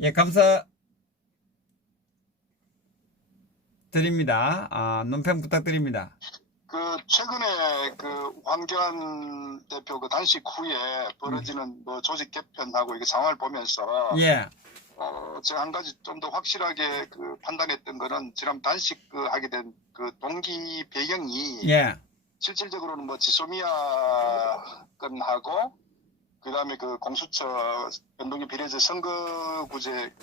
예, 감사드립니다. 논평 부탁드립니다. 최근에 황교안 대표 단식 후에 벌어지는 뭐 조직 개편하고 이게 상황을 보면서, 예, 제가 한 가지 좀 더 확실하게 판단했던 거는 지난 단식 하게 된 동기 배경이 예, 실질적으로는 뭐 지소미아 건하고 그다음에 공수처 변동이 비례제 선거구제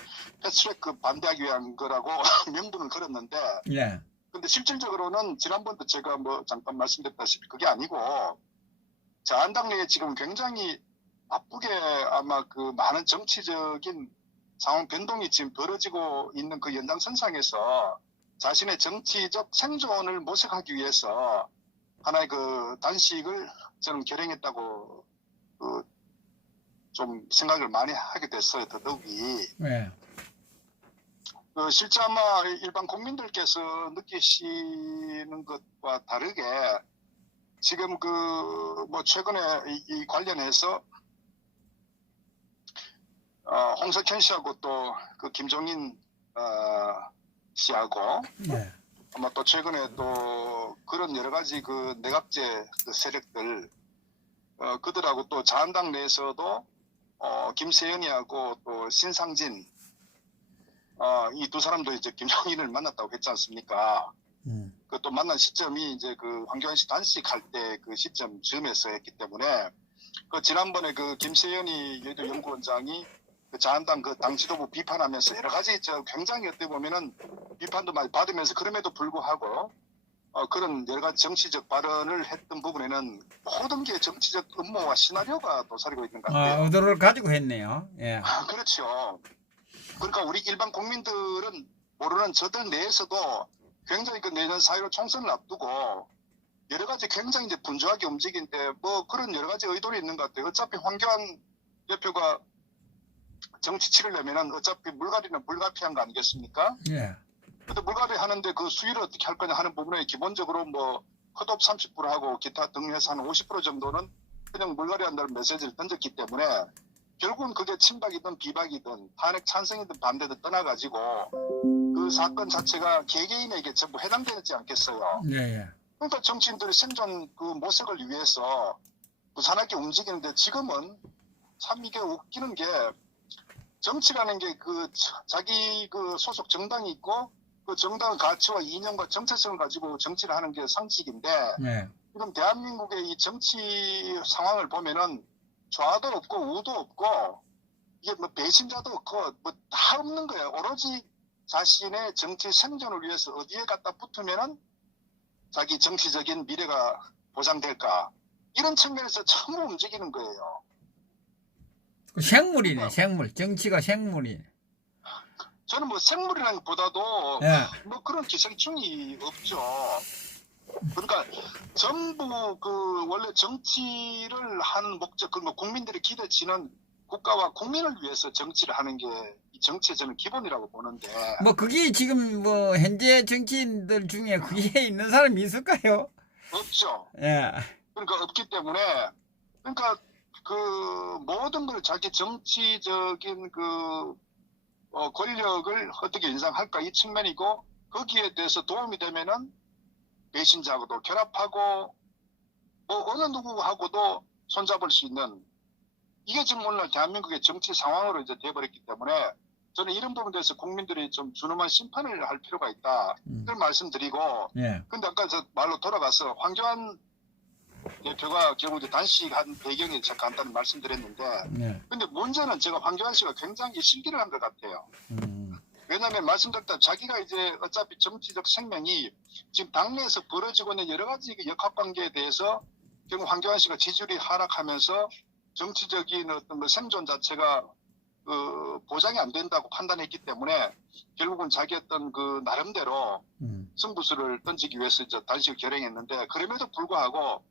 패스트트랙 반대하기 위한 거라고 명분을 걸었는데, 예, 근데 실질적으로는 지난번도 제가 뭐 잠깐 말씀드렸다시피 그게 아니고 자한당 내에 지금 굉장히 바쁘게 아마 많은 정치적인 상황 변동이 지금 벌어지고 있는 연장선상에서 자신의 정치적 생존을 모색하기 위해서 하나의 단식을 저는 결행했다고 좀 생각을 많이 하게 됐어요. 더더욱이 예, 실제 아마 일반 국민들께서 느끼시는 것과 다르게 지금 뭐 최근에 이 관련해서 홍석현 씨하고 또 김종인 씨하고 예, 아마 또 최근에 또 그런 여러 가지 내각제 세력들 그들하고 또 자한당 내에서도 김세연이하고 또 신상진 이 두 사람도 이제 김종인을 만났다고 했지 않습니까? 또 만난 시점이 이제 황교안 씨 단식할 때 시점 즈음에서 했기 때문에 지난번에 김세연이 여의도 연구원장이 자한당 당 지도부 비판하면서 여러 가지 굉장히 어떻게 보면은 비판도 많이 받으면서 그럼에도 불구하고 그런 여러 가지 정치적 발언을 했던 부분에는 모든 게 정치적 음모와 시나리오가 도사리고 있는 것 같아요. 의도를 가지고 했네요. 예, 그렇죠. 그러니까 우리 일반 국민들은 모르는 저들 내에서도 굉장히 내년 4.15 총선을 앞두고 여러 가지 굉장히 이제 분주하게 움직이는데 뭐 그런 여러 가지 의도는 있는 것 같아요. 어차피 황교안 대표가 정치 치르려면은 어차피 물갈이는 불가피한 거 아니겠습니까? 예, 근데 물갈이 하는데 수위를 어떻게 할 거냐 하는 부분에 기본적으로 뭐 컷오프 30% 하고 기타 등에서 한 50% 정도는 그냥 물갈이 한다는 메시지를 던졌기 때문에 결국은 그게 친박이든 비박이든 탄핵 찬성이든 반대든 떠나가지고 사건 자체가 개개인에게 전부 해당되지 않겠어요. 예, 예. 그러니까 정치인들의 생존 모색을 위해서 부산하게 움직이는데 지금은 참 이게 웃기는 게 정치라는 게 자기 소속 정당이 있고 정당의 가치와 이념과 정체성을 가지고 정치를 하는 게 상식인데 예. 지금 대한민국의 이 정치 상황을 보면은 좌도 없고 우도 없고 이게 뭐 배신자도 없고 뭐 다 없는 거예요. 오로지 자신의 정치 생존을 위해서 어디에 갖다 붙으면은 자기 정치적인 미래가 보장될까 이런 측면에서 처음으로 움직이는 거예요. 생물이네, 그러니까 생물. 정치가 생물이네. 저는 뭐 생물이라는 것보다도 예, 뭐 그런 기생충이 없죠. 그러니까 전부 원래 정치를 하는 목적, 국민들이 기대치는 국가와 국민을 위해서 정치를 하는 게 이 정치의 저는 기본이라고 보는데 그게 지금 현재 정치인들 중에 그게 있는 사람이 있을까요? 없죠. 예, 그러니까 없기 때문에 그러니까 모든 걸 자기 정치적인 권력을 어떻게 인상할까 이 측면이고 거기에 대해서 도움이 되면은 배신자하고도 결합하고 뭐 어느 누구하고도 손잡을 수 있는 이게 지금 오늘 대한민국의 정치 상황으로 이제 돼버렸기 때문에 저는 이런 부분에 대해서 국민들이 좀 준엄한 심판을 할 필요가 있다. 이런 말씀드리고 예, 근데 아까 저 말로 돌아가서 황교안 대표가 결국 이제 단식한 배경에 제가 간단히 말씀드렸는데 예. 근데 문제는 제가 황교안 씨가 굉장히 실기를 한 것 같아요. 왜냐하면 말씀드렸다 자기가 이제 어차피 정치적 생명이 지금 당내에서 벌어지고 있는 여러 가지 역학관계에 대해서 결국 황교안 씨가 지지율이 하락하면서 정치적인 어떤 생존 자체가 보장이 안 된다고 판단했기 때문에 결국은 자기 어떤 나름대로 승부수를 던지기 위해서 이제 단식을 결행했는데 그럼에도 불구하고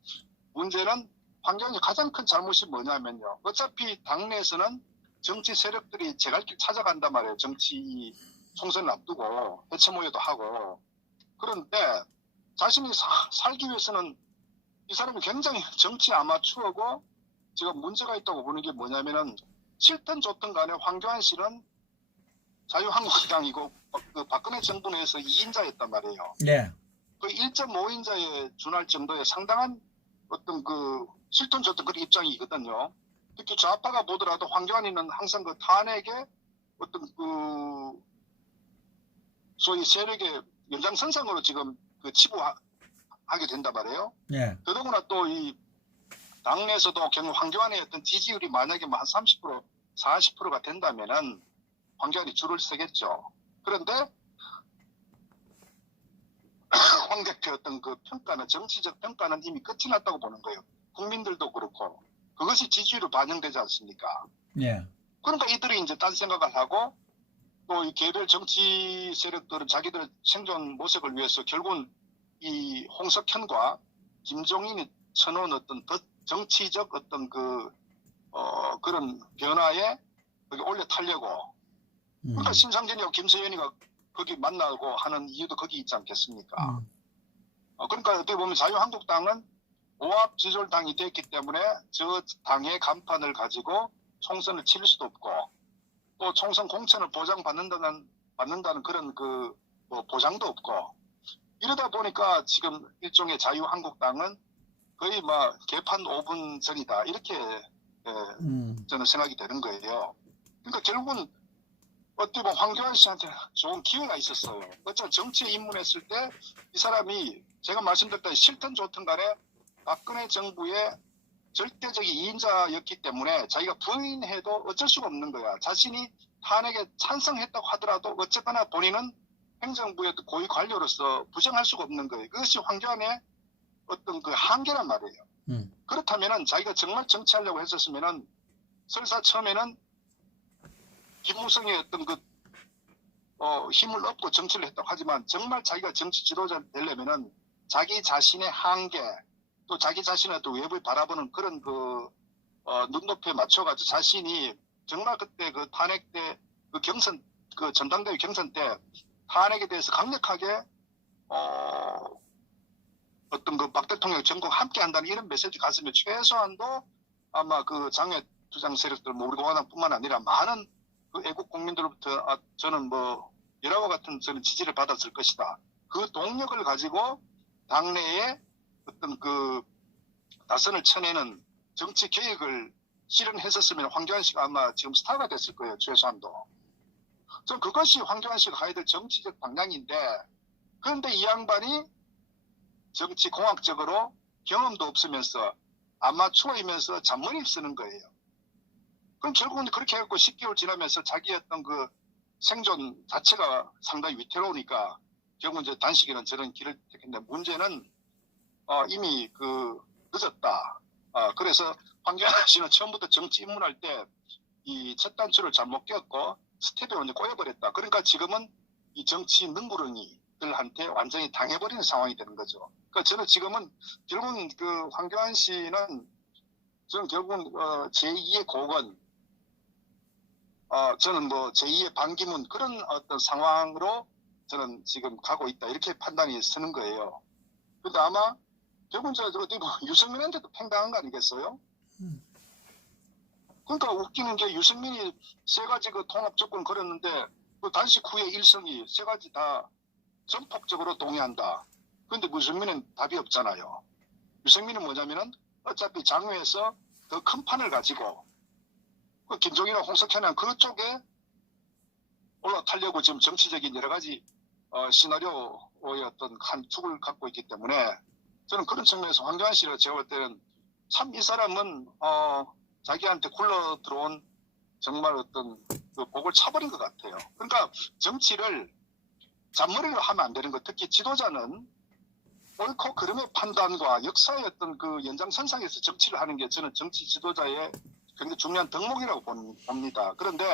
문제는 황교안이 가장 큰 잘못이 뭐냐면요. 어차피 당내에서는 정치 세력들이 제갈 길 찾아간단 말이에요. 정치 총선을 앞두고 해체 모여도 하고 그런데 자신이 살기 위해서는 이 사람이 굉장히 정치 아마추어고 제가 문제가 있다고 보는 게 뭐냐면은 싫든 좋든 간에 황교안 씨는 자유한국당이고 그 박근혜 정부 내에서 2인자였단 말이에요. 예. 그 1.5인자에 준할 정도의 상당한 어떤 그 실존 좋던 그런 입장이거든요. 특히 좌파가 보더라도 황교안이는 항상 그 탄핵의 어떤 그 소위 세력의 연장선상으로 지금 그 치부하게 된단 말이에요. 예. 더더구나 또 이 당내에서도 경우 황교안의 어떤 지지율이 만약에 뭐 한 30%, 40%가 된다면은 황교안이 줄을 서겠죠. 그런데 황 대표 어떤 그 평가는 정치적 평가는 이미 끝이 났다고 보는 거예요. 국민들도 그렇고 그것이 지지율로 반영되지 않습니까? 예. 그러니까 이들이 이제 딴 생각을 하고 또 이 개별 정치 세력들은 자기들 생존 모색을 위해서 결국은 이 홍석현과 김종인이 쳐놓은 어떤 더 정치적 어떤 그런 변화에 거기 올려 타려고. 그러니까 신상진이와 김세현이가 거기 만나고 하는 이유도 거기 있지 않겠습니까? 그러니까 어떻게 보면 자유한국당은 오합지졸당이 됐기 때문에 저 당의 간판을 가지고 총선을 치를 수도 없고 또 총선 공천을 받는다는 그런 뭐 보장도 없고 이러다 보니까 지금 일종의 자유한국당은 거의 막 개판 5분 전이다 이렇게 저는 생각이 되는 거예요. 그러니까 결국은 어떻게 보면 황교안 씨한테 좋은 기회가 있었어요. 어차피 정치에 입문했을 때 이 사람이 제가 말씀드렸다시피 싫든 좋든 간에 박근혜 정부의 절대적인 2인자였기 때문에 자기가 부인해도 어쩔 수가 없는 거야. 자신이 탄핵에 찬성했다고 하더라도 어쨌거나 본인은 행정부의 고위 관료로서 부정할 수가 없는 거예요. 그것이 황교안의 어떤 그 한계란 말이에요. 그렇다면은 자기가 정말 정치하려고 했었으면은 설사 처음에는 김무성의 어떤 힘을 얻고 정치를 했다고 하지만 정말 자기가 정치 지도자 되려면은 자기 자신의 한계 또 자기 자신의 또 외부를 바라보는 그런 눈높이에 맞춰가지고 자신이 정말 그때 그 탄핵 때 그 경선 전당대회 경선 때 탄핵에 대해서 강력하게 어떤 박 대통령 정부와 함께 한다는 이런 메시지 갔으면 최소한도 아마 그 장외 투쟁 세력들 우리 공화당뿐만 아니라 많은 그 애국 국민들로부터 저는 뭐 여러와 같은 저는 지지를 받았을 것이다. 그 동력을 가지고 당내에 어떤 다선을 쳐내는 정치 개혁을 실현했었으면 황교안 씨가 아마 지금 스타가 됐을 거예요. 최소한도. 전 그것이 황교안 씨가 가야 될 정치적 방향인데 그런데 이 양반이 정치 공학적으로 경험도 없으면서 아마추어이면서 잔머리 쓰는 거예요. 그럼 결국은 그렇게 해갖고 10개월 지나면서 자기 어떤 생존 자체가 상당히 위태로우니까 결국은 이제 단식이는 저런 길을 택했는데 문제는 이미 늦었다. 그래서 황교안 씨는 처음부터 정치 입문할 때 이 첫 단추를 잘못 꼈고 스텝에 완전 꼬여버렸다. 그러니까 지금은 이 정치 능구렁이들한테 완전히 당해버리는 상황이 되는 거죠. 그러니까 저는 지금은 결국은 황교안 씨는 저는 결국은 제2의 고건 저는 뭐 제2의 반기문 그런 어떤 상황으로 저는 지금 가고 있다 이렇게 판단이 서는 거예요. 근데 아마 결국은 어디 뭐 유승민한테도 팽당한 거 아니겠어요? 그러니까 웃기는 게 유승민이 세 가지 통합 조건 걸었는데 단식 후에 일성이 세 가지 다 전폭적으로 동의한다. 그런데 유승민은 답이 없잖아요. 유승민은 뭐냐면은 어차피 장외에서 더 큰 판을 가지고 김종인이나 홍석현은 그쪽에 올라타려고 지금 정치적인 여러 가지 시나리오의 어떤 한 축을 갖고 있기 때문에 저는 그런 측면에서 황교안 씨를 제가 볼 때는 참 이 사람은 자기한테 굴러 들어온 정말 어떤 복을 차버린 것 같아요. 그러니까 정치를 잔머리로 하면 안 되는 것. 특히 지도자는 옳고 그름의 판단과 역사의 어떤 연장선상에서 정치를 하는 게 저는 정치 지도자의 굉장히 중요한 덕목이라고 봅니다. 그런데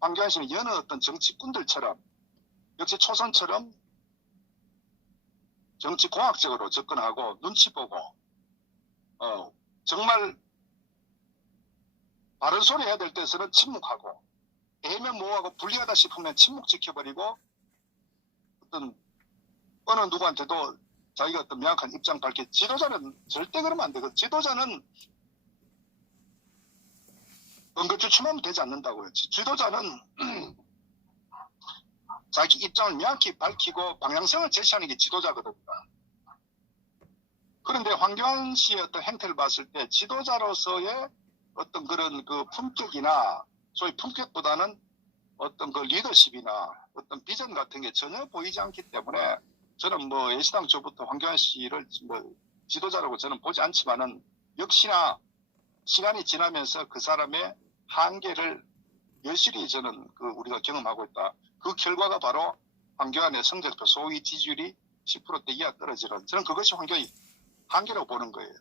황교안 씨는 여느 어떤 정치꾼들처럼 역시 초선처럼 정치공학적으로 접근하고 눈치 보고 정말 바른 소리 해야 될 때서는 침묵하고 애매모호하고 불리하다 싶으면 침묵 지켜버리고 어떤 어느 누구한테도 자기가 어떤 명확한 입장 밝게 지도자는 절대 그러면 안 되거든요. 지도자는 언급주춤하면 되지 않는다고요. 지도자는 자기 입장을 명확히 밝히고 방향성을 제시하는 게 지도자거든요. 그런데 황교안 씨의 어떤 행태를 봤을 때 지도자로서의 어떤 그런 그 품격이나 소위 품격보다는 어떤 그 리더십이나 어떤 비전 같은 게 전혀 보이지 않기 때문에 저는 뭐 애시당 초부터 황교안 씨를 뭐 지도자라고 저는 보지 않지만은 역시나 시간이 지나면서 그 사람의 한계를 여실히 저는 그 우리가 경험하고 있다. 그 결과가 바로 황교안의 성적표 소위 지지율이 10%대 이하 떨어지는 저는 그것이 황교안의 한계라고 보는 거예요.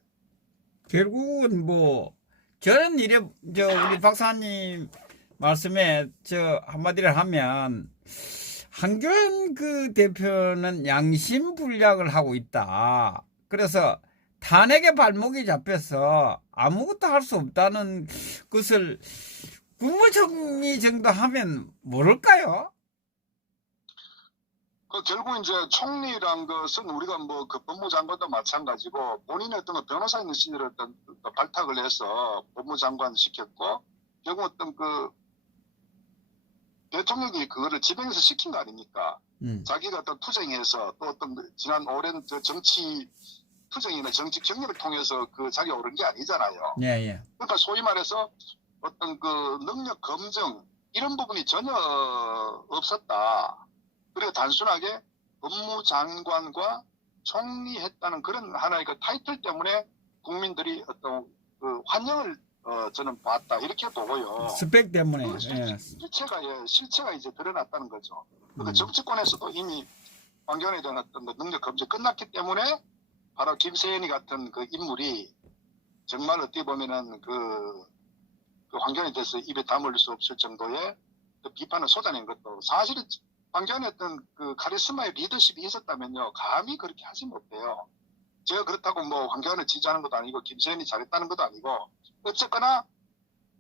결국은 뭐 저는 이래 우리 박사님 말씀에 한마디를 하면 한교안 그 대표는 양심불량을 하고 있다. 그래서 탄핵의 발목이 잡혀서 아무것도 할 수 없다는 것을 국무총리 정도 하면 모를까요? 결국 이제 총리란 것은 우리가 뭐 그 법무장관도 마찬가지고 본인의 어떤 그 변호사인 시절에 어떤 발탁을 해서 법무장관 시켰고 결국 어떤 그 대통령이 그거를 지명해서 시킨 거 아닙니까? 자기가 어떤 투쟁해서 또 어떤 지난 오랜 정치 투쟁이나 정치 경력을 통해서 그 자기가 오른 게 아니잖아요. 예, 예. 그러니까 소위 말해서 어떤 그 능력 검증 이런 부분이 전혀 없었다. 그리고 단순하게 법무장관과 총리했다는 그런 하나의 그 타이틀 때문에 국민들이 어떤 그 환영을 저는 봤다 이렇게 보고요. 스펙 때문에. 예. 실체가 이제 드러났다는 거죠. 그 정치권에서도 이미 황교안에 대한 어떤 그 능력 검증 끝났기 때문에 바로 김세연이 같은 그 인물이 정말 어떻게 보면은 그 황교안에 대해서 입에 담을 수 없을 정도의 그 비판을 쏟아낸 것도 사실은 황교안의 어떤 그 카리스마의 리더십이 있었다면요 감히 그렇게 하지 못해요. 제가 그렇다고 뭐 황교안을 지지하는 것도 아니고 김세연이 잘했다는 것도 아니고 어쨌거나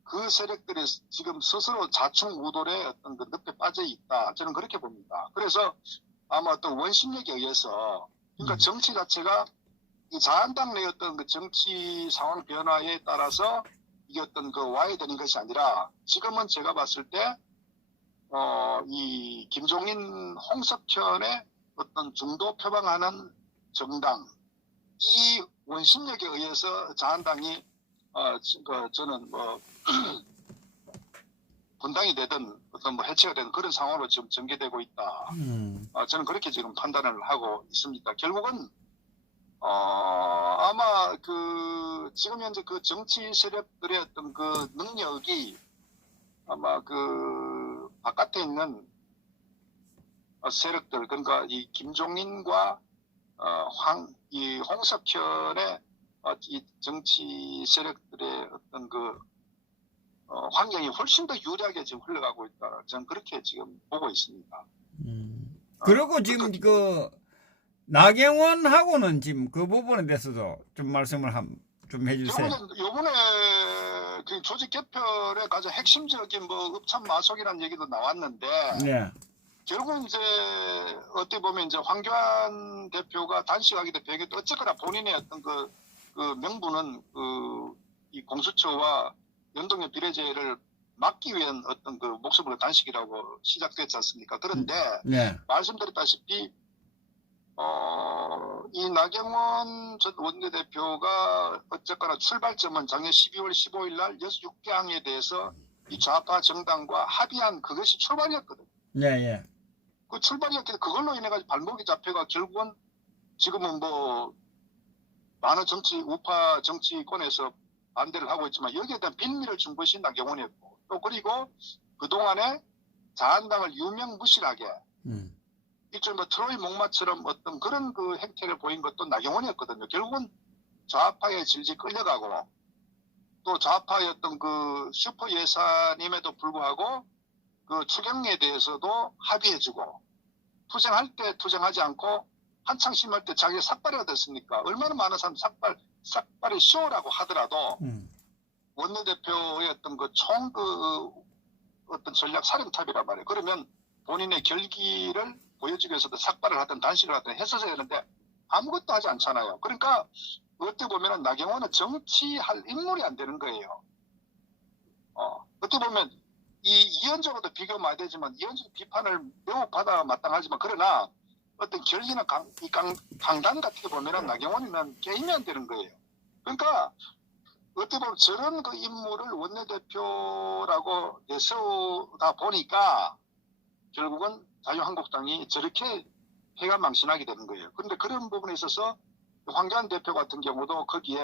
그 세력들이 지금 스스로 자충우돌의 어떤 그 늪에 빠져 있다. 저는 그렇게 봅니다. 그래서 아마 어떤 원심력에 의해서 그러니까 정치 자체가 이 자한당 내 어떤 그 정치 상황 변화에 따라서 이게 어떤 그 와야 되는 것이 아니라 지금은 제가 봤을 때 이 김종인 홍석현의 어떤 중도 표방하는 정당 이 원심력에 의해서 자한당이 저는 뭐 분당이 되든 어떤 뭐 해체가 되든 그런 상황으로 지금 전개되고 있다. 저는 그렇게 지금 판단을 하고 있습니다. 결국은 아마 그 지금 현재 그 정치 세력들의 어떤 그 능력이 아마 그 바깥에 있는 세력들 그러니까 이 김종인과 이 홍석현의 이 정치 세력들의 어떤 그 환경이 훨씬 더 유리하게 지금 흘러가고 있다. 저는 그렇게 지금 보고 있습니다. 그리고 지금 그 나경원하고는 지금 그 부분에 대해서도 좀 말씀을 좀 해주세요. 요번에 그 조직 개편의 가장 핵심적인 뭐 읍참마속이라는 얘기도 나왔는데 네. 결국 이제 어떻게 보면 이제 황교안 대표가 단식하기도 배경도 어쨌거나 본인의 어떤 그 명분은 이 공수처와 연동형 비례제를 막기 위한 어떤 그 목숨으로 단식이라고 시작됐지 않습니까? 그런데 네. 말씀드렸다시피 이 나경원 전 원내대표가 어쨌거나 출발점은 작년 12월 15일 날 6개항에 대해서 이 좌파 정당과 합의한 그것이 출발이었거든요. 네, 예. 그 출발이었기 때문에 그걸로 인해 가지고 발목이 잡혀가 결국은 지금은 뭐 많은 우파 정치권에서 반대를 하고 있지만 여기에 대한 빌미를 준 것이 나경원이었고 또 그리고 그동안에 자한당을 유명무실하게 일종의 뭐 트로이 목마처럼 어떤 그런 그 행태를 보인 것도 나경원이었거든요. 결국은 좌파에 질질 끌려가고 또 좌파의 어떤 그 슈퍼 예산임에도 불구하고 그 추경에 대해서도 합의해주고 투쟁할 때 투쟁하지 않고 한창 심할 때 자기가 삭발해야 됐으니까 얼마나 많은 사람 삭발이 쇼라고 하더라도 원내대표의 어떤 그 어떤 전략 사령탑이란 말이에요. 그러면 본인의 결기를 보여주기 위해서도 삭발을 하든 단식을 하든 했어야 되는데 아무것도 하지 않잖아요. 그러니까 어떻게 보면 나경원은 정치할 인물이 안 되는 거예요. 어떻게 보면 이 이현주하고도 비교해야 되지만 이현주 비판을 매우 받아 마땅하지만 그러나 어떤 결리나 강단 같은 거 보면은 나경원이는 게임이 안 되는 거예요. 그러니까 어떻게 보면 저런 그 인물을 원내대표라고 내세우다 보니까 결국은 자유한국당이 저렇게 해가 망신하게 되는 거예요. 그런데 그런 부분에 있어서 황교안 대표 같은 경우도 거기에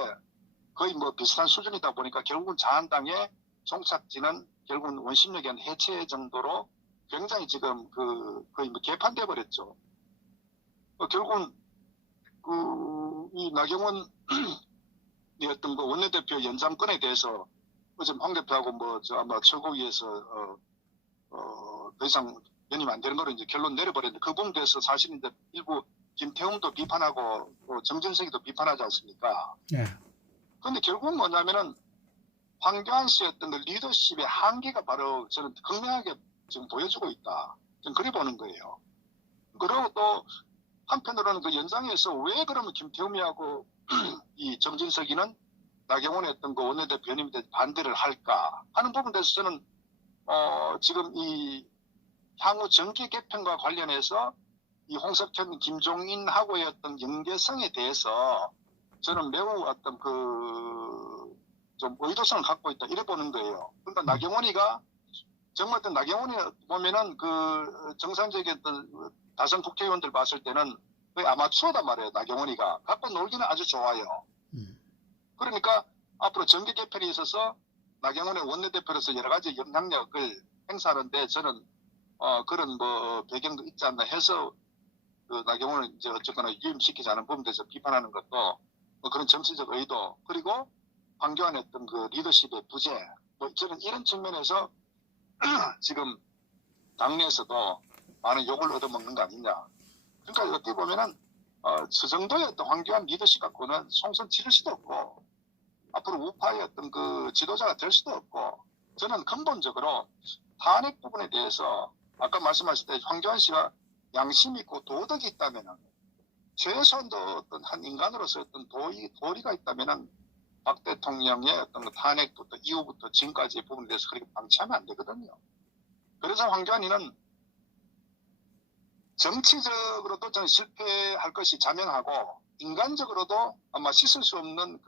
거의 뭐 비슷한 수준이다 보니까 결국은 자한당의 종착지는 결국은 원심력에 한 해체 정도로 굉장히 지금 거의 뭐 개판돼 버렸죠. 결국은 이 나경원 어떤 그 원내대표 연장권에 대해서 어제 황 대표하고 아마 최고위에서 더 이상 연임 안 되는 거로 이제 결론 내려버렸는데 그 부분에 대해서 사실 이제 일부 김태웅도 비판하고 또 정진석이도 비판하지 않습니까? 예. 근데 결국은 뭐냐면은 황교안 씨의 어떤 그 리더십의 한계가 바로 저는 극명하게 지금 보여주고 있다. 좀 그래 보는 거예요. 그리고 또 한편으로는 그 연장에서 왜 그러면 김태웅이하고 이 정진석이는 나경원의 어떤 그 원내대표 연임에 대해 반대를 할까 하는 부분에 대해서 저는 지금 이 향후 정계 개편과 관련해서 이 홍석현, 김종인하고의 어떤 연계성에 대해서 저는 매우 어떤 좀 의도성을 갖고 있다 이래 보는 거예요. 그러니까 나경원이가 정말 어떤 나경원이 보면은 그 정상적인 어떤 다선 국회의원들 봤을 때는 거의 아마추어단 말이에요. 나경원이가 갖고 놀기는 아주 좋아요. 그러니까 앞으로 정계 개편에 있어서 나경원의 원내대표로서 여러 가지 영향력을 행사하는데 저는 그런 뭐 배경도 있지 않나 해서 그 나경원을 이제 어쨌거나 유임시키지 않은 부분에 대해서 비판하는 것도 뭐 그런 정치적 의도 그리고 황교안의 어떤 그 리더십의 부재 뭐 저는 이런 측면에서 지금 당내에서도 많은 욕을 얻어먹는 거 아니냐. 그러니까 어떻게 보면은 저 정도의 어떤 황교안 리더십 갖고는 총선 치를 수도 없고 앞으로 우파의 어떤 그 지도자가 될 수도 없고 저는 근본적으로 탄핵 부분에 대해서 아까 말씀하실 때 황교안 씨가 양심이 있고 도덕이 있다면은 최소한도 어떤 한 인간으로서 어떤 도리가 있다면은 박 대통령의 어떤 그 탄핵부터 이후부터 지금까지의 부분에 대해서 그렇게 방치하면 안 되거든요. 그래서 황교안이는 정치적으로도 저는 실패할 것이 자명하고 인간적으로도 아마 씻을 수 없는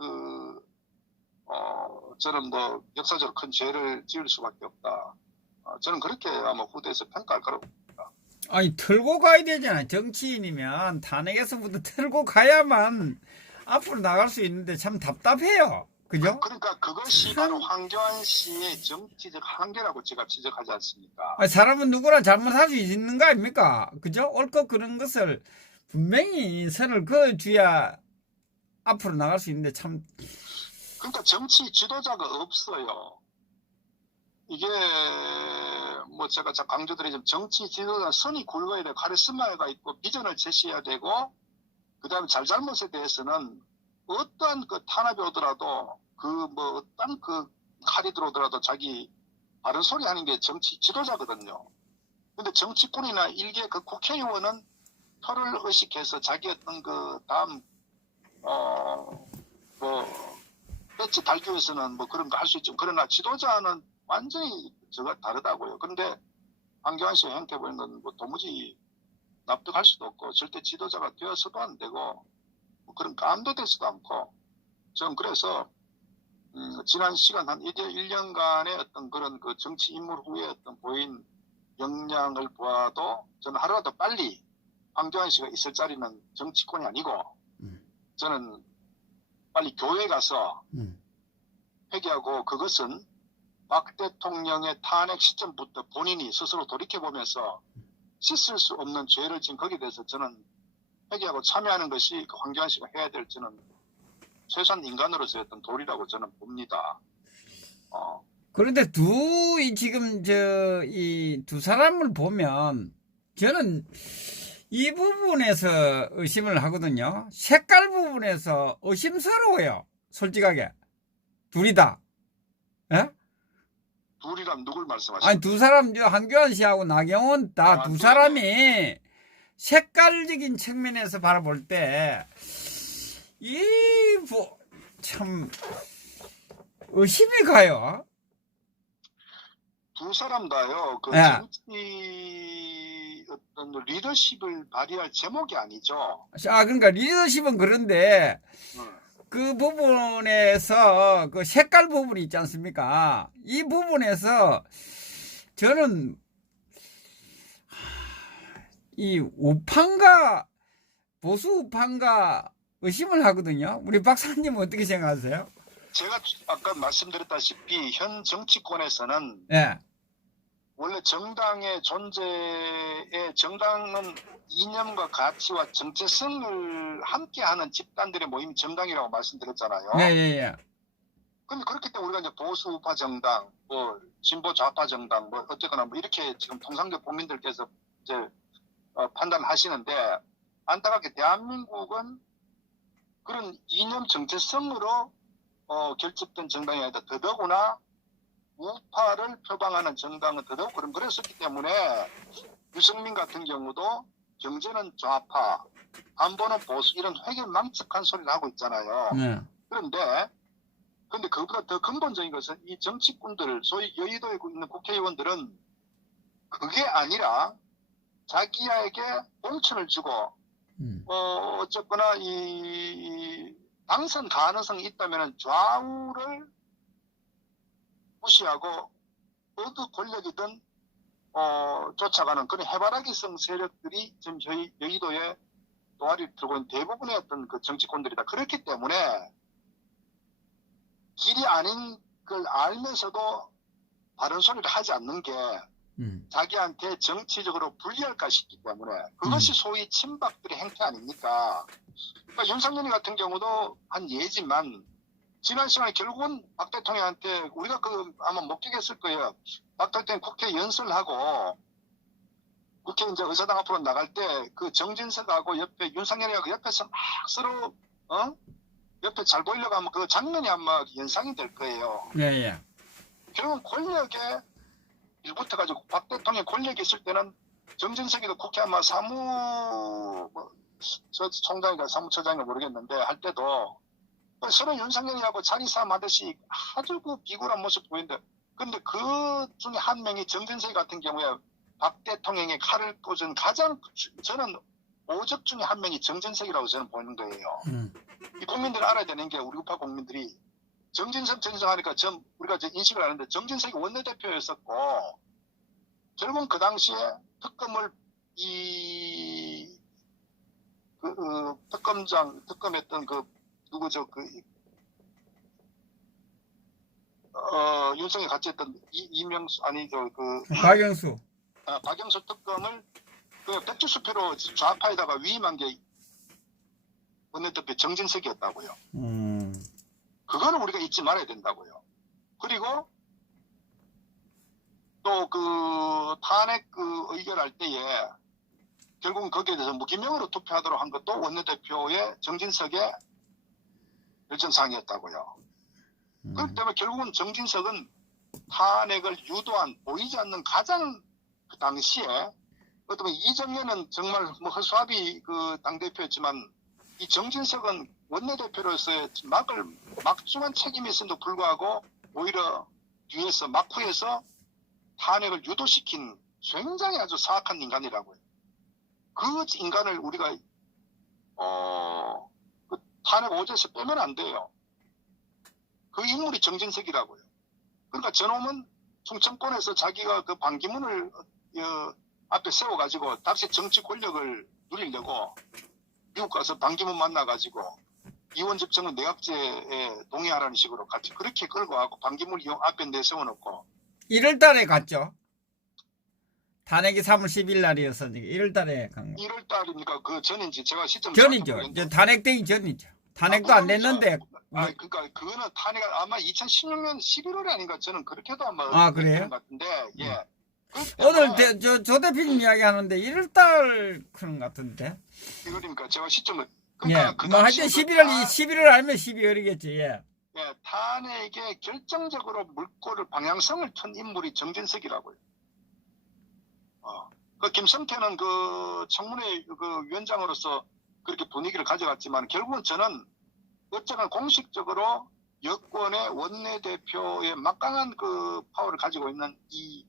저는 뭐 역사적으로 큰 죄를 지을 수밖에 없다. 저는 그렇게 아마 후대에서 평가할 거라고 봅니다. 아니, 털고 가야 되잖아요. 정치인이면 탄핵에서부터 털고 가야만 앞으로 나갈 수 있는데 참 답답해요. 그죠? 그러니까 그것이 바로 황교안 씨의 정치적 한계라고 제가 지적하지 않습니까? 아니, 사람은 누구나 잘못할 수 있는 거 아닙니까? 그죠? 옳고 그런 것을 분명히 선을 그어줘야 앞으로 나갈 수 있는데 참. 그러니까 정치 지도자가 없어요. 이게 뭐 제가 강조드리지만 정치 지도자 선이 굵어야 되고 카리스마가 있고 비전을 제시해야 되고 그다음에 잘잘못에 대해서는 어떠한 그 탄압이 오더라도 어떤 칼이 들어오더라도 자기 바른 소리 하는 게 정치 지도자거든요. 근데 정치꾼이나 일개 그 국회의원은 혀를 의식해서 자기 어떤 그 다음 배치 달기 위해서는 뭐 그런 거 할 수 있죠. 그러나 지도자는 완전히 저가 다르다고요. 그런데 황교안 씨의 행태 보이는 건 뭐 도무지 납득할 수도 없고 절대 지도자가 되어서도 안 되고 뭐 그런 감도 되지도 않고 저는 그래서 지난 시간 한 1년간의 어떤 그런 그 정치 인물 후에 어떤 보인 역량을 보아도 저는 하루라도 빨리 황교안 씨가 있을 자리는 정치권이 아니고 저는 빨리 교회에 가서 회개하고 그것은 박 대통령의 탄핵 시점부터 본인이 스스로 돌이켜보면서 씻을 수 없는 죄를 지은 거기에 대해서 저는 회개하고 참여하는 것이 그 황교안 씨가 해야 될 저는 최소한 인간으로서의 어떤 도리라고 저는 봅니다. 그런데 지금 이 두 사람을 보면 저는 이 부분에서 의심을 하거든요. 색깔 부분에서 의심스러워요. 솔직하게. 둘이 다. 예? 둘이란 누굴 말씀하시는 아니, 두 사람, 한교안 씨하고 나경원 다 두 사람이 색깔적인 측면에서 바라볼 때, 참, 의심이 가요. 두 사람 다요. 그 예. 정치 어떤 리더십을 발휘할 제목이 아니죠. 그러니까 리더십은 그런데 어. 그 부분에서 그 색깔 부분이 있지 않습니까? 이 부분에서 저는 이 우파인가 보수 우파인가 의심을 하거든요. 우리 박사님 어떻게 생각하세요? 제가 아까 말씀드렸다시피 현 정치권에서는 예. 원래 정당의 존재에 정당은 이념과 가치와 정체성을 함께하는 집단들의 모임이 정당이라고 말씀드렸잖아요. 예, 예, 예. 근데 그렇기 때문에 우리가 이제 보수 우파 정당, 뭐 진보 좌파 정당, 뭐 어쨌거나 뭐 이렇게 지금 통상적 국민들께서 이제 판단하시는데 안타깝게 대한민국은 그런 이념 정체성으로 결집된 정당이 아니다. 더더구나 우파를 표방하는 정당은 더더욱 그랬었기 때문에 유승민 같은 경우도 경제는 좌파, 안보는 보수 이런 회계망측한 소리를 하고 있잖아요. 네. 그런데 그보다 더 근본적인 것은 이 정치꾼들, 소위 여의도에 있는 국회의원들은 그게 아니라 자기에게 공천을 주고 어쨌거나 이 당선 가능성이 있다면 좌우를 무시하고 어느 권력이든 쫓아가는 그런 해바라기성 세력들이 지금 저희 여의도에 동아리를 들고 있는 대부분의 어떤 그 정치권들이다. 그렇기 때문에 길이 아닌 걸 알면서도 바른 소리를 하지 않는 게 자기한테 정치적으로 불리할 것이기 때문에 그것이 소위 친박들의 행태 아닙니까? 그러니까 윤석열 같은 경우도 한 예지만 지난 시간에 결국은 박 대통령한테 우리가 아마 목격했을 거예요. 박 대통령 국회 연설하고 국회 이제 의사당 앞으로 나갈 때 그 정진석하고 옆에 윤석열이하고 옆에서 막 서로 옆에 잘 보이려고 하면 그 장면이 아마 연상이 될 거예요. 예, 예. 결국은 권력에 일부터 가지고 박 대통령 권력이 있을 때는 정진석이도 국회 아마 총장인가 사무처장인가 모르겠는데 할 때도 서로 윤석열이하고 자리 싸움 하듯이 아주 그 비굴한 모습 보이는데 근데 그 중에 한 명이 정진석 같은 경우에 박 대통령의 칼을 꽂은 가장 저는 오적 중에 한 명이 정진석이라고 저는 보이는 거예요. 이 국민들이 알아야 되는 게 우리 우파 국민들이 정진석 하니까 우리가 인식을 하는데 정진석이 원내대표였었고 결국은 그 당시에 특검을 특검했던 누구죠? 윤석열이 같이 했던 이명수 아니죠? 박영수. 박영수 특검을 백지수표로 좌파에다가 위임한 게 원내대표 정진석이었다고요. 그거는 우리가 잊지 말아야 된다고요. 그리고 또 탄핵 의결할 때에 결국은 거기에 대해서 무기명으로 투표하도록 한 것도 원내대표의 정진석의 결정사항이었다고요. 그렇기 때문에 결국은 정진석은 탄핵을 유도한 보이지 않는 가장 그 당시에 어떻게 보면 이정현은 정말 허수아비 당대표였지만 이 정진석은 원내대표로서의 막중한 책임이 있음에도 불구하고 오히려 뒤에서 막후에서 탄핵을 유도시킨 굉장히 아주 사악한 인간이라고요. 그 인간을 우리가 탄핵 오제에서 빼면 안 돼요. 그 인물이 정진석이라고요. 그러니까 저놈은 충청권에서 자기가 반기문을 앞에 세워가지고 다시 정치 권력을 누리려고 미국 가서 반기문 만나가지고 이원집정은 내각제에 동의하라는 식으로 같이 그렇게 끌고 가고 반기문 앞에 내세워놓고 1월 달에 갔죠. 탄핵이 3월 10일 날이었으니까 1월 달에 간 거. 1월 달입니까? 그 전인지 제가 시점 전이죠. 이제 탄핵되기 전이죠. 탄핵도 안 됐는데. 그러니까 그거는 탄핵 아마 2016년 11월이 아닌가 저는 그렇게도 아마 그래요? 것 같은데 예. 오늘 조 대표님 이야기 하는데 1월 달 그런 것 같은데. 이거니까 제가 시점을 예. 뭐 하여튼 11월 알면 12월이겠지. 예. 예, 탄핵에 결정적으로 물꼬를 방향성을 튼 인물이 정진석이라고요. 김성태는 청문회 위원장으로서 그렇게 분위기를 가져갔지만 결국은 저는 어쨌든 공식적으로 여권의 원내대표의 막강한 그 파워를 가지고 있는 이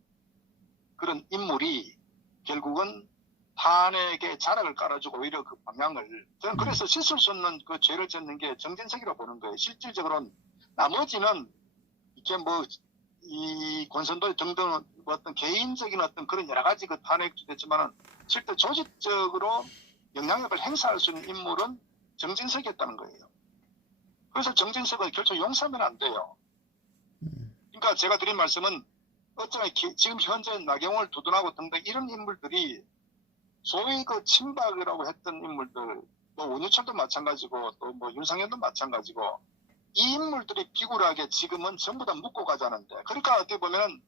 그런 인물이 결국은 탄핵에 자락을 깔아주고 오히려 그 방향을 저는 그래서 씻을 수 없는 그 죄를 짓는 게 정진석이라고 보는 거예요. 실질적으로는 나머지는 이렇게 뭐 이 권선도 등등 어떤 개인적인 어떤 그런 여러 가지 그 탄핵도 됐지만은 실제 조직적으로 영향력을 행사할 수 있는 인물은 정진석이었다는 거예요. 그래서 정진석은 결코 용서하면 안 돼요. 그러니까 제가 드린 말씀은 어쩌면 지금 현재 나경원을 두둔하고 등등 이런 인물들이 소위 그 친박이라고 했던 인물들, 또 원유철도 마찬가지고 또 뭐 윤상현도 마찬가지고 이 인물들이 비굴하게 지금은 전부 다 묶고 가자는데, 그러니까 어떻게 보면은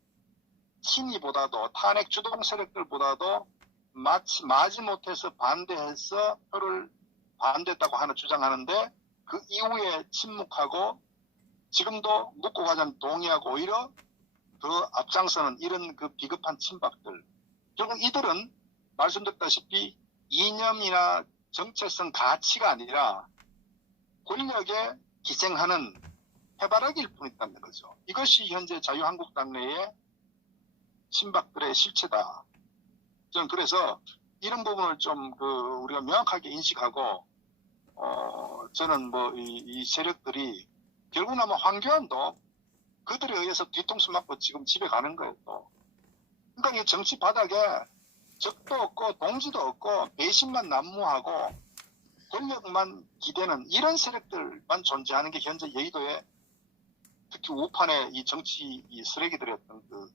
친이보다도 탄핵 주동 세력들보다도 마지 못해서 반대해서 표를 반대했다고 하는 주장하는데 그 이후에 침묵하고 지금도 묶고 가자는 동의하고 오히려 더 앞장서는 이런 그 비겁한 친박들. 결국 이들은 말씀드렸다시피 이념이나 정체성 가치가 아니라 권력에 기생하는 해바라기일 뿐이다는 거죠. 이것이 현재 자유한국당 내의 친박들의 실체다. 저는 그래서 이런 부분을 좀 우리가 명확하게 인식하고 저는 뭐 이 세력들이 결국은 아마 황교안도 그들에 의해서 뒤통수 맞고 지금 집에 가는 거예요. 또. 그러니까 이 정치 바닥에 적도 없고 동지도 없고 배신만 난무하고 권력만 기대는 이런 세력들만 존재하는 게 현재 여의도에 특히 우판의 이 정치 이 쓰레기들이었던 그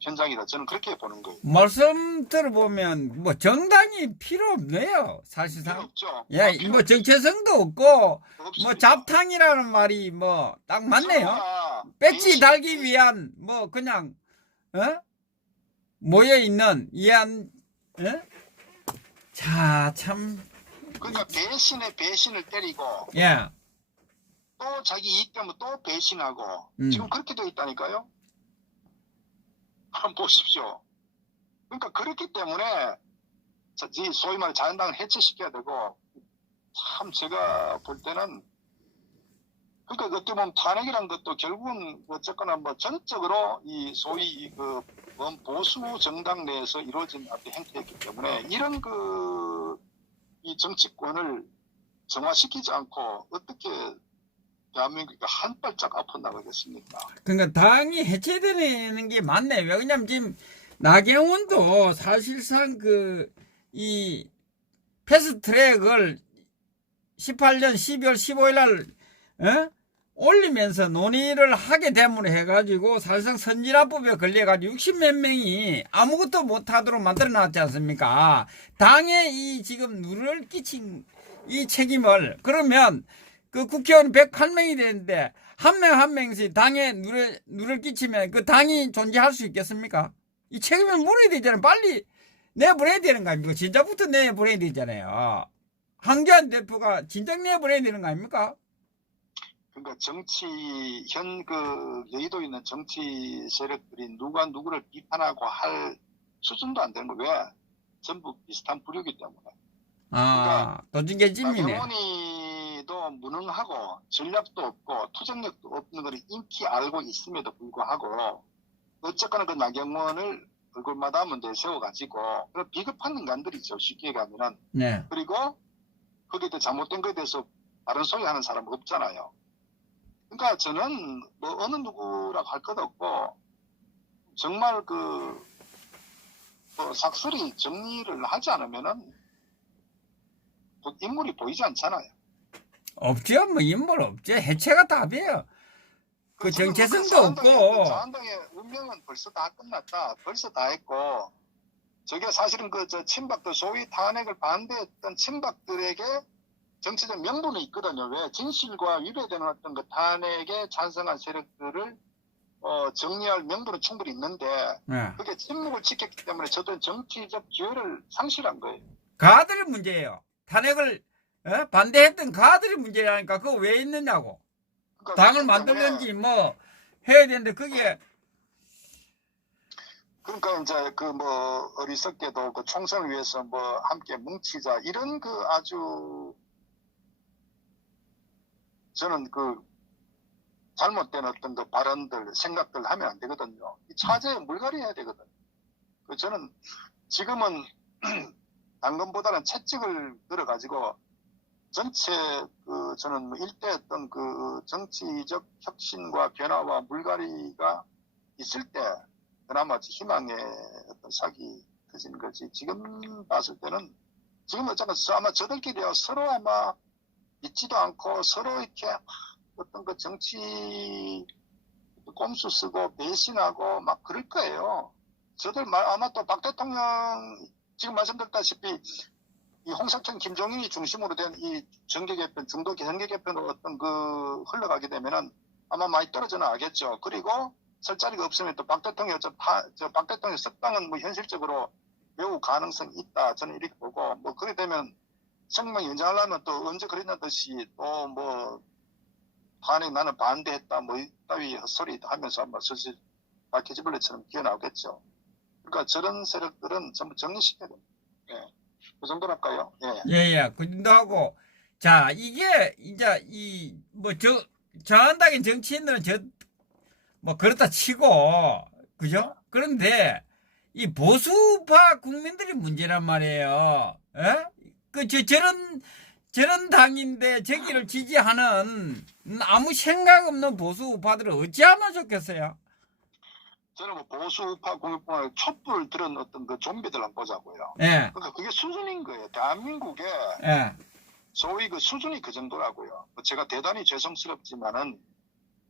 현장이다. 저는 그렇게 보는 거예요. 말씀 들어보면 뭐 정당이 필요 없네요. 필요 사실상. 없죠. 예, 필요 뭐 정체성도 없고 없습니다. 뭐 잡탕이라는 말이 뭐 딱 맞네요. 서로가 배지 배신, 달기 위한 뭐 그냥 모여 있는 이한 자, 참. 그러니까 배신에 배신을 때리고 예. 또 자기 이익 때문에 또 배신하고 지금 그렇게 되어 있다니까요. 한번 보십시오. 그러니까 그렇기 때문에 소위 말해 자연당을 해체시켜야 되고, 참 제가 볼 때는 그러니까 어떻게 보면 탄핵이란 것도 결국은 어쨌거나 뭐 전적으로 이 소위 그 보수 정당 내에서 이루어진 어떤 행태였기 때문에 이런 이 정치권을 정화시키지 않고 어떻게 대한민국이 한 발짝 앞으로 나가겠습니까? 그러니까 당이 해체되는 게 맞네. 왜냐면 지금 나경원도 사실상 이 패스트트랙을 18년 12월 15일 날 올리면서 논의를 하게 되므로 해가지고 사실상 선진화법에 걸려가지고 60몇 명이 아무것도 못하도록 만들어 놨지 않습니까? 당에 이 지금 누를 끼친 이 책임을, 그러면 그 국회의원 101명이 되는데 한 명 한 명씩 당에 누를 끼치면 그 당이 존재할 수 있겠습니까? 이 책임을 물어야 되잖아요. 빨리 내보내야 되는 거 아닙니까? 진작부터 내보내야 되잖아요. 황교안 대표가 진작 내보내야 되는 거 아닙니까? 그러니까 여의도에 있는 정치 세력들이 누가 누구를 비판하고 할 수준도 안 되는 거. 왜? 전부 비슷한 부류이기 때문에. 그러니까 도중에 찜이네. 나경원이도 무능하고 전략도 없고 투쟁력도 없는 걸 익히 알고 있음에도 불구하고 어쨌거나 그 나경원을 얼굴마다 한번 내세워가지고 그런 비겁한 인간들이죠. 쉽게 얘기하면은. 네. 그리고 거기에 잘못된 것에 대해서 다른 소리 하는 사람은 없잖아요. 그러니까 저는 뭐 어느 누구라고 할 것 없고 정말 삭슬이 정리를 하지 않으면은 인물이 보이지 않잖아요. 없죠. 뭐 인물 없죠. 해체가 답이에요. 그 정체성도 없고. 자한당의 운명은 벌써 다 끝났다. 벌써 다 했고 저게 사실은 저 친박들 소위 탄핵을 반대했던 친박들에게 정치적 명분이 있거든요. 왜? 진실과 위배되는 어떤 그 탄핵에 찬성한 세력들을 정리할 명분은 충분히 있는데 네. 그게 침묵을 지켰기 때문에 저도 정치적 기회를 상실한 거예요. 가들이 문제예요. 탄핵을 반대했던 가들이 문제라니까. 그거 왜 있느냐고. 그러니까 당을 만들든지 뭐 해야 되는데 그게. 그러니까 이제 어리석게도 그 총선을 위해서 뭐 함께 뭉치자 이런 아주 저는 잘못된 어떤 그 발언들, 생각들 하면 안 되거든요. 이 차제에 물갈이 해야 되거든요. 저는 지금은 당근보다는 채찍을 들어가지고 전체 저는 일대 어떤 그 정치적 혁신과 변화와 물갈이가 있을 때 그나마 희망의 어떤 싹이 터지는 거지. 지금 봤을 때는 지금 어쩌면 아마 저들끼리 서로 아마 믿지도 않고 서로 이렇게 어떤 그 정치 꼼수 쓰고 배신하고 막 그럴 거예요. 저들 아마 또 박 대통령 지금 말씀드렸다시피 이 홍석천, 김종인이 중심으로 된 이 정계 개편, 중도 정계 개편으로 어떤 그 흘러가게 되면은 아마 많이 떨어져 나가겠죠. 그리고 설 자리가 없으면 또 박 대통령 박 대통령 석방은 뭐 현실적으로 매우 가능성이 있다. 저는 이렇게 보고 뭐 그렇게 되면 생명 연장하려면 또 언제 그랬냐듯이 또 뭐 탄핵 나는 반대했다 뭐 이따위 헛소리 하면서 아마 슬슬 박해지벌레처럼 기어나오겠죠. 그러니까 저런 세력들은 전부 정리시켜야 됩니다. 예. 그 정도랄까요? 예. 예. 그 정도 하고. 자, 이게, 이제, 저한당의 정치인들은 뭐, 그렇다 치고, 그죠? 그런데, 이 보수파 국민들이 문제란 말이에요. 예? 저런 당인데, 저기를 지지하는, 아무 생각 없는 보수파들은 어찌하면 좋겠어요? 저는 뭐 보수 우파 국민뿐만 아니라 촛불을 들은 어떤 그 좀비들 한번 보자고요. 예. 그러니까 그게 수준인 거예요. 대한민국의 예. 소위 그 수준이 그 정도라고요. 제가 대단히 죄송스럽지만은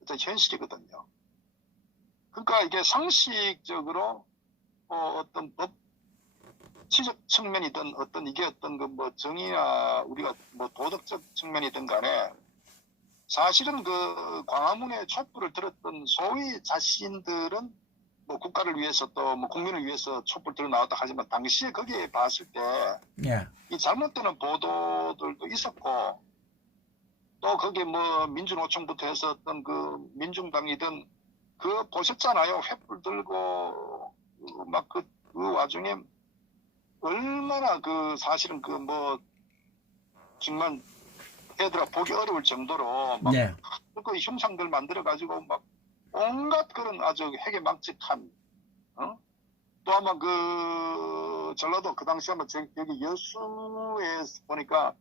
어떤 현실이거든요. 그러니까 이게 상식적으로 어떤 법치적 측면이든 어떤 이게 어떤 그 뭐 정의나 우리가 뭐 도덕적 측면이든 간에 사실은 그 광화문에 촛불을 들었던 소위 자신들은 뭐 국가를 위해서 또 뭐 국민을 위해서 촛불 들어 나왔다 하지만 당시에 거기에 봤을 때 이 잘못되는 보도들도 있었고 또 거기에 뭐 민주노총부터 해서 어떤 그 민중당이든 그 보셨잖아요. 횃불 들고 막 그 와중에 얼마나 그 사실은 그 뭐 정말 애들아 보기 어려울 정도로 막 그 흉상들 만들어 가지고 막 온갖 그런 아주 해괴망측한 또 아마 그 전라도 그 당시에 아마 여기 여수에 보니까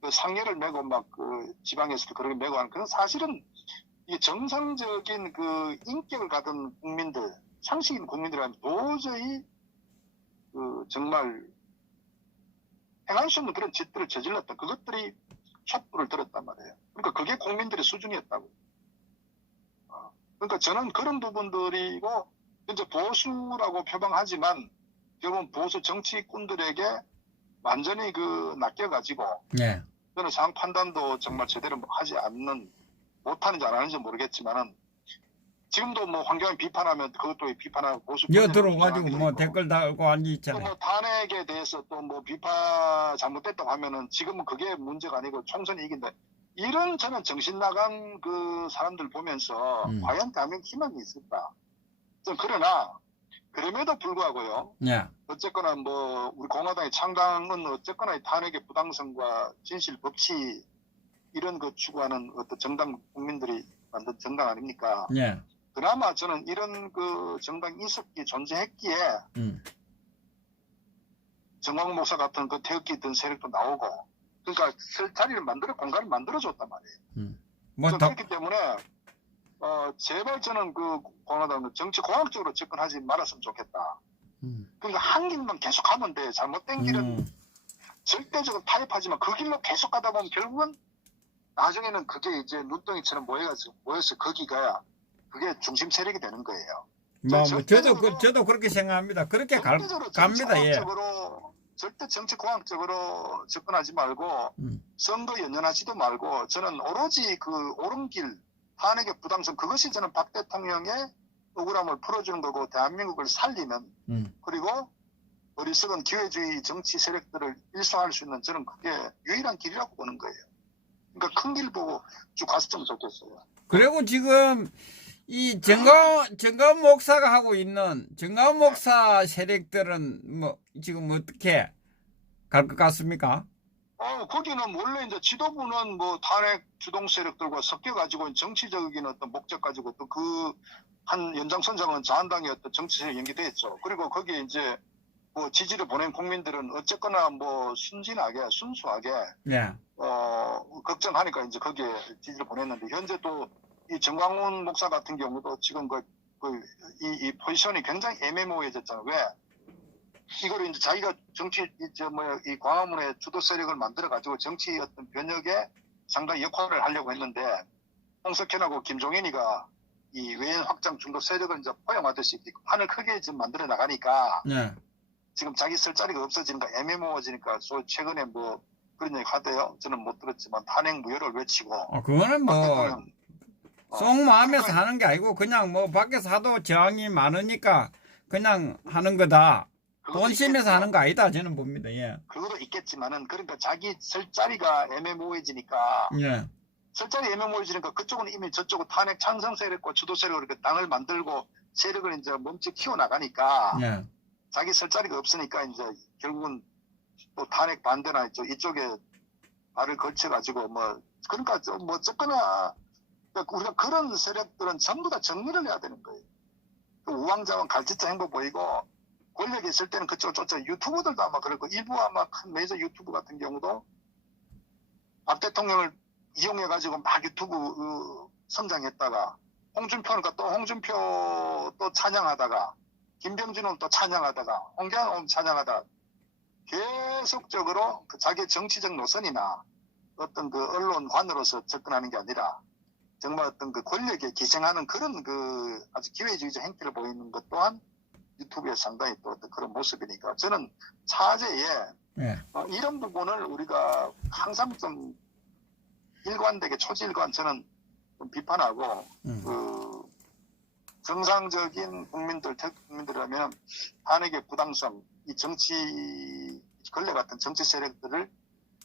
그 상례를 메고 막 그 지방에서도 그렇게 메고 하는 그런 사실은 이 정상적인 그 인격을 가진 국민들 상식 있는 국민들이라면 도저히 그 정말 행할 수 없는 그런 짓들을 저질렀다. 그것들이 촛불을 들었단 말이에요. 그러니까 그게 국민들의 수준이었다고. 그러니까 저는 그런 부분들이고 이제 보수라고 표방하지만 결국은 보수 정치꾼들에게 완전히 그 낚여가지고 저는 상황 판단도 정말 제대로 하지 않는 못하는지 안 하는지 모르겠지만은 지금도 뭐 환경을 비판하면 그것도 비판하고 보수 들어가지고 뭐 댓글 달고 앉아있잖아요. 또 뭐 탄핵에 대해서 또 뭐 비판 잘못됐다고 하면은 지금은 그게 문제가 아니고 총선이 이긴다. 이런 저는 정신 나간 그 사람들 보면서 과연 대한민국 희망이 있을까? 좀 그러나 그럼에도 불구하고요. 어쨌거나 뭐 우리 공화당의 창당은 어쨌거나 탄핵의 부당성과 진실 법치 이런 거 추구하는 어떤 정당 국민들이 만든 정당 아닙니까? 그나마 저는 이런 그 정당이 있었기에 존재했기에 정광 목사 같은 그 태극기 든 세력도 나오고 그러니까 자리를 공간을 만들어줬단 말이에요. 그렇기 때문에 제발 저는 그 공화당은 정치 공학적으로 접근하지 말았으면 좋겠다. 그러니까 한 길만 계속 가면 돼. 잘못된 길은 절대적으로 타협하지만 그 길로 계속 가다 보면 결국은 나중에는 그게 이제 눈덩이처럼 모여서 거기가 그게 중심 세력이 되는 거예요. 저도 그렇게 생각합니다. 그렇게 갑니다. 절대 정치공학적으로 접근하지 말고 선거 연연하지도 말고 저는 오로지 그 옳은 길 탄핵의 부당성 그것이 저는 박 대통령의 억울함을 풀어주는 거고 대한민국을 살리는 그리고 어리석은 기회주의 정치 세력들을 일소할 수 있는 저는 그게 유일한 길이라고 보는 거예요. 그러니까 큰 길 보고 쭉 갔으면 좋겠어요. 그리고 지금 이 정가운 목사가 하고 있는 정가운 목사 세력들은 뭐 지금 어떻게 갈 것 같습니까? 거기는 원래 이제 지도부는 뭐 탄핵 주동 세력들과 섞여가지고 정치적인 어떤 목적 가지고 또 그 한 연장선상은 자한당의 어떤 정치에 연계돼 있죠. 그리고 거기에 이제 뭐 지지를 보낸 국민들은 어쨌거나 뭐 순수하게 예. 걱정하니까 이제 거기에 지지를 보냈는데 현재 또 이 정광훈 목사 같은 경우도 지금 이 포지션이 굉장히 애매모호해졌잖아요. 왜? 이거를 이제 자기가 이 광화문에 주도 세력을 만들어 가지고 정치 어떤 변혁에 상당히 역할을 하려고 했는데 홍석현하고 김종인이가 이 외연 확장 중도 세력을 이제 포용하듯이 판을 크게 지금 만들어 나가니까 예. 지금 자기 쓸 자리가 없어지니까 애매모호해지니까 최근에 뭐 그런 얘기 하대요. 저는 못 들었지만 탄핵 무효를 외치고 그거는 뭐 속 마음에서 그러니까 하는 게 아니고 그냥 뭐 밖에서 하도 저항이 많으니까 그냥 하는 거다. 본심에서 하는 거 아니다. 저는 봅니다. 예. 그것도 있겠지만은 그러니까 자기 쓸 자리가 애매모호해지니까 예. 쓸 자리 애매모호해지니까 그쪽은 이미 저쪽은 탄핵 찬성 세력과 주도 세력으로 이렇게 당을 만들고 세력을 이제 몸집 키워 나가니까 예. 자기 쓸 자리가 없으니까 이제 결국은 또 탄핵 반대나 이쪽에 발을 걸쳐가지고 뭐 그러니까 뭐 어쨌거나 우리가 그런 세력들은 전부 다 정리를 해야 되는 거예요. 우왕좌왕 갈짓자 행보 보이고 권력이 있을 때는 그쪽을 쫓아 유튜버들도 아마 그렇고 일부 아마 큰 메이저 유튜브 같은 경우도 박 대통령을 이용해가지고 막 유튜브 성장했다가 홍준표니까 또 홍준표 또 찬양하다가 김병준은 또 찬양하다가 홍경은 찬양하다가 계속적으로 자기 정치적 노선이나 어떤 그 언론관으로서 접근하는 게 아니라 정말 어떤 그 권력에 기생하는 그런 그 아주 기회주의적 행태를 보이는 것 또한 유튜브에 상당히 또 어떤 그런 모습이니까 저는 차제에 예. 이런 부분을 우리가 항상 좀 일관되게 초지일관 저는 좀 비판하고 그 정상적인 국민들이라면 탄핵의 부당성, 이 정치 권력 같은 정치 세력들을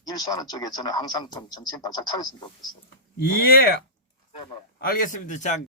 일수하는 쪽에 저는 항상 좀 정신 바짝 차렸으면 좋겠어요. 예. 네네. 알겠습니다. 자,